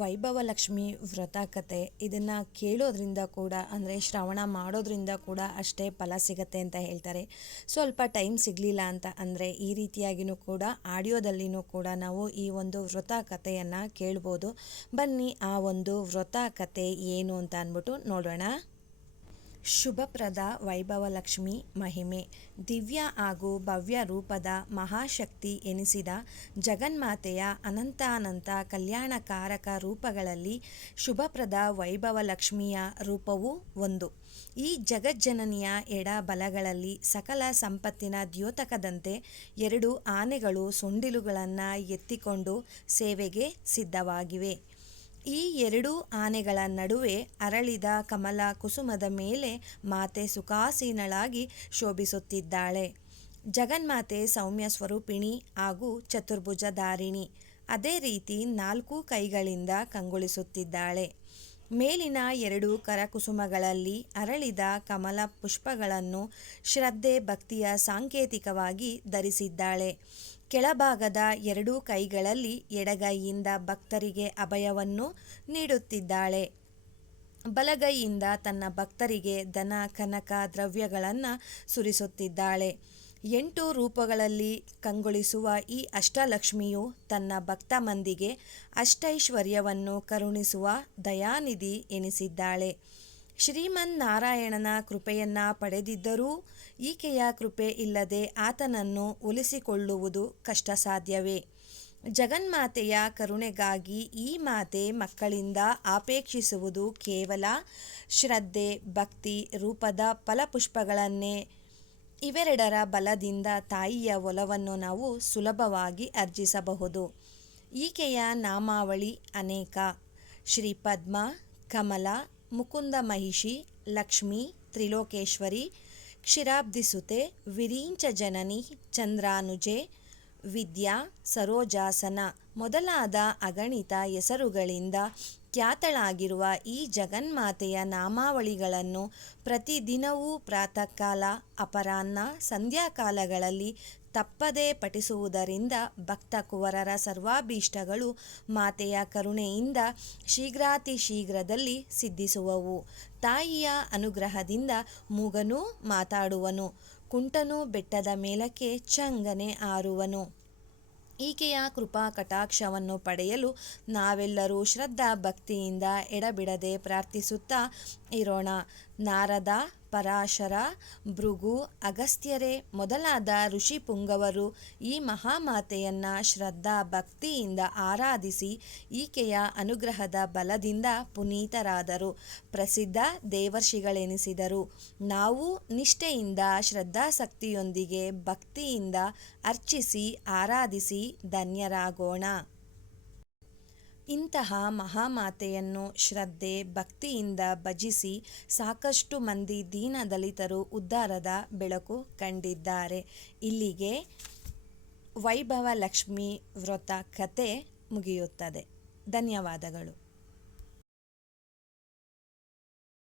ವೈಭವ ಲಕ್ಷ್ಮಿ ವ್ರತ ಕತೆ ಇದನ್ನು ಕೇಳೋದ್ರಿಂದ ಕೂಡ, ಅಂದರೆ ಶ್ರವಣ ಮಾಡೋದ್ರಿಂದ ಕೂಡ ಅಷ್ಟೇ ಫಲ ಸಿಗತ್ತೆ ಅಂತ ಹೇಳ್ತಾರೆ. ಸ್ವಲ್ಪ ಟೈಮ್ ಸಿಗಲಿಲ್ಲ ಅಂತ, ಅಂದರೆ ಈ ರೀತಿಯಾಗಿಯೂ ಕೂಡ, ಆಡಿಯೋದಲ್ಲಿನೂ ಕೂಡ ನಾವು ಈ ಒಂದು ವ್ರತ ಕಥೆಯನ್ನು ಕೇಳ್ಬೋದು. ಬನ್ನಿ ಆ ಒಂದು ವ್ರತ ಕತೆ ಏನು ಅಂತ ಅಂದ್ಬಿಟ್ಟು ನೋಡೋಣ. ಶುಭಪ್ರದ ವೈಭವಲಕ್ಷ್ಮಿ ಮಹಿಮೆ. ದಿವ್ಯ ಹಾಗೂ ಭವ್ಯ ರೂಪದ ಮಹಾಶಕ್ತಿ ಎನಿಸಿದ ಜಗನ್ಮಾತೆಯ ಅನಂತಾನಂತ ಕಲ್ಯಾಣಕಾರಕ ರೂಪಗಳಲ್ಲಿ ಶುಭಪ್ರದ ವೈಭವಲಕ್ಷ್ಮಿಯ ರೂಪವೂ ಒಂದು. ಈ ಜಗಜ್ಜನನಿಯ ಎಡ ಬಲಗಳಲ್ಲಿ ಸಕಲ ಸಂಪತ್ತಿನ ದ್ಯೋತಕದಂತೆ ಎರಡು ಆನೆಗಳು ಸೊಂಡಿಲುಗಳನ್ನು ಎತ್ತಿಕೊಂಡು ಸೇವೆಗೆ ಸಿದ್ಧವಾಗಿವೆ. ಈ ಎರಡೂ ಆನೆಗಳ ನಡುವೆ ಅರಳಿದ ಕಮಲ ಕುಸುಮದ ಮೇಲೆ ಮಾತೆ ಸುಖಾಸೀನಳಾಗಿ ಶೋಭಿಸುತ್ತಿದ್ದಾಳೆ. ಜಗನ್ಮಾತೆ ಸೌಮ್ಯ ಸ್ವರೂಪಿಣಿ ಹಾಗೂ ಚತುರ್ಭುಜಧಾರಿಣಿ ಅದೇ ರೀತಿ ನಾಲ್ಕು ಕೈಗಳಿಂದ ಕಂಗೊಳಿಸುತ್ತಿದ್ದಾಳೆ. ಮೇಲಿನ ಎರಡು ಕರಕುಸುಮಗಳಲ್ಲಿ ಅರಳಿದ ಕಮಲ ಪುಷ್ಪಗಳನ್ನು ಶ್ರದ್ಧೆ ಭಕ್ತಿಯ ಸಾಂಕೇತಿಕವಾಗಿ ಧರಿಸಿದ್ದಾಳೆ. ಕೆಳಭಾಗದ ಎರಡೂ ಕೈಗಳಲ್ಲಿ ಎಡಗೈಯಿಂದ ಭಕ್ತರಿಗೆ ಅಭಯವನ್ನು ನೀಡುತ್ತಿದ್ದಾಳೆ. ಬಲಗೈಯಿಂದ ತನ್ನ ಭಕ್ತರಿಗೆ ದನ ಕನಕ, ದ್ರವ್ಯಗಳನ್ನು ಸುರಿಸುತ್ತಿದ್ದಾಳೆ. ಎಂಟು ರೂಪಗಳಲ್ಲಿ ಕಂಗೊಳಿಸುವ ಈ ಅಷ್ಟಲಕ್ಷ್ಮಿಯು ತನ್ನ ಭಕ್ತ ಮಂದಿಗೆ ಅಷ್ಟೈಶ್ವರ್ಯವನ್ನು ಕರುಣಿಸುವ ದಯಾನಿಧಿ ಎನಿಸಿದ್ದಾಳೆ. ಶ್ರೀಮನ್ನಾರಾಯಣನ ಕೃಪೆಯನ್ನ ಪಡೆದಿದ್ದರೂ ಈಕೆಯ ಕೃಪೆ ಇಲ್ಲದೆ ಆತನನ್ನು ಒಲಿಸಿಕೊಳ್ಳುವುದು ಕಷ್ಟ ಸಾಧ್ಯವೇ ಜಗನ್ಮಾತೆಯ ಕರುಣೆಗಾಗಿ ಈ ಮಾತೆ ಮಕ್ಕಳಿಂದ ಆಪೇಕ್ಷಿಸುವುದು ಕೇವಲ ಶ್ರದ್ಧೆ, ಭಕ್ತಿ, ರೂಪದ ಫಲಪುಷ್ಪಗಳನ್ನೇ. ಇವೆರಡರ ಬಲದಿಂದ ತಾಯಿಯ ಒಲವನ್ನು ನಾವು ಸುಲಭವಾಗಿ ಅರ್ಜಿಸಬಹುದು. ಈಕೆಯ ನಾಮಾವಳಿ ಅನೇಕ. ಶ್ರೀ ಪದ್ಮ, ಕಮಲ ಮುಕುಂದ ಮಹಿಷಿ ಲಕ್ಷ್ಮಿ ತ್ರಿಲೋಕೇಶ್ವರಿ ಕ್ಷೀರಾಬ್ಧಿಸುತೆ ವಿರೀಂಚ ಜನನಿ ಚಂದ್ರಾನುಜೆ ವಿದ್ಯಾ ಸರೋಜಾಸನ ಮೊದಲಾದ ಅಗಣಿತ ಹೆಸರುಗಳಿಂದ ಖ್ಯಾತಳಾಗಿರುವ ಈ ಜಗನ್ಮಾತೆಯ ನಾಮಾವಳಿಗಳನ್ನು ಪ್ರತಿದಿನವೂ ಪ್ರಾತಃಕಾಲ, ಅಪರಾಹ್ನ, ಸಂಧ್ಯಾಕಾಲಗಳಲ್ಲಿ ತಪ್ಪದೇ ಪಠಿಸುವುದರಿಂದ ಭಕ್ತ ಕುವರರ ಸರ್ವಾಭೀಷ್ಟಗಳು ಮಾತೆಯ ಕರುಣೆಯಿಂದ ಶೀಘ್ರಾತಿ ಶೀಘ್ರದಲ್ಲಿ ಸಿದ್ಧಿಸುವವು. ತಾಯಿಯ ಅನುಗ್ರಹದಿಂದ ಮೂಗನೂ ಮಾತಾಡುವನು, ಕುಂಟನು ಬೆಟ್ಟದ ಮೇಲಕ್ಕೆ ಚಂಗನೆ ಆರುವನು. ಈಕೆಯ ಕೃಪಾ ಕಟಾಕ್ಷವನ್ನು ಪಡೆಯಲು ನಾವೆಲ್ಲರೂ ಶ್ರದ್ಧಾ ಭಕ್ತಿಯಿಂದ ಎಡಬಿಡದೆ ಪ್ರಾರ್ಥಿಸುತ್ತಾ ಇರೋಣ. ನಾರದ, ಪರಾಶರ, ಭೃಗು, ಅಗಸ್ತ್ಯರೇ ಮೊದಲಾದ ಋಷಿ ಪುಂಗವರು ಈ ಮಹಾಮಾತೆಯನ್ನು ಶ್ರದ್ಧಾ ಭಕ್ತಿಯಿಂದ ಆರಾಧಿಸಿ ಈಕೆಯ ಅನುಗ್ರಹದ ಬಲದಿಂದ ಪುನೀತರಾದರು. ಪ್ರಸಿದ್ಧ ದೇವರ್ಷಿಗಳೆನಿಸಿದರು. ನಾವು ನಿಷ್ಠೆಯಿಂದ, ಶ್ರದ್ಧಾಸಕ್ತಿಯೊಂದಿಗೆ ಭಕ್ತಿಯಿಂದ ಅರ್ಚಿಸಿ, ಆರಾಧಿಸಿ ಧನ್ಯರಾಗೋಣ. ಇಂತಹ ಮಹಾಮಾತೆಯನ್ನು ಶ್ರದ್ಧೆ, ಭಕ್ತಿಯಿಂದ ಭಜಿಸಿ ಸಾಕಷ್ಟು ಮಂದಿ ದೀನ ದಲಿತರು ಉದ್ಧಾರದ ಬೆಳಕು ಕಂಡಿದ್ದಾರೆ. ಇಲ್ಲಿಗೆ ವೈಭವ ಲಕ್ಷ್ಮಿ ವ್ರತ ಕತೆ ಮುಗಿಯುತ್ತದೆ. ಧನ್ಯವಾದಗಳು.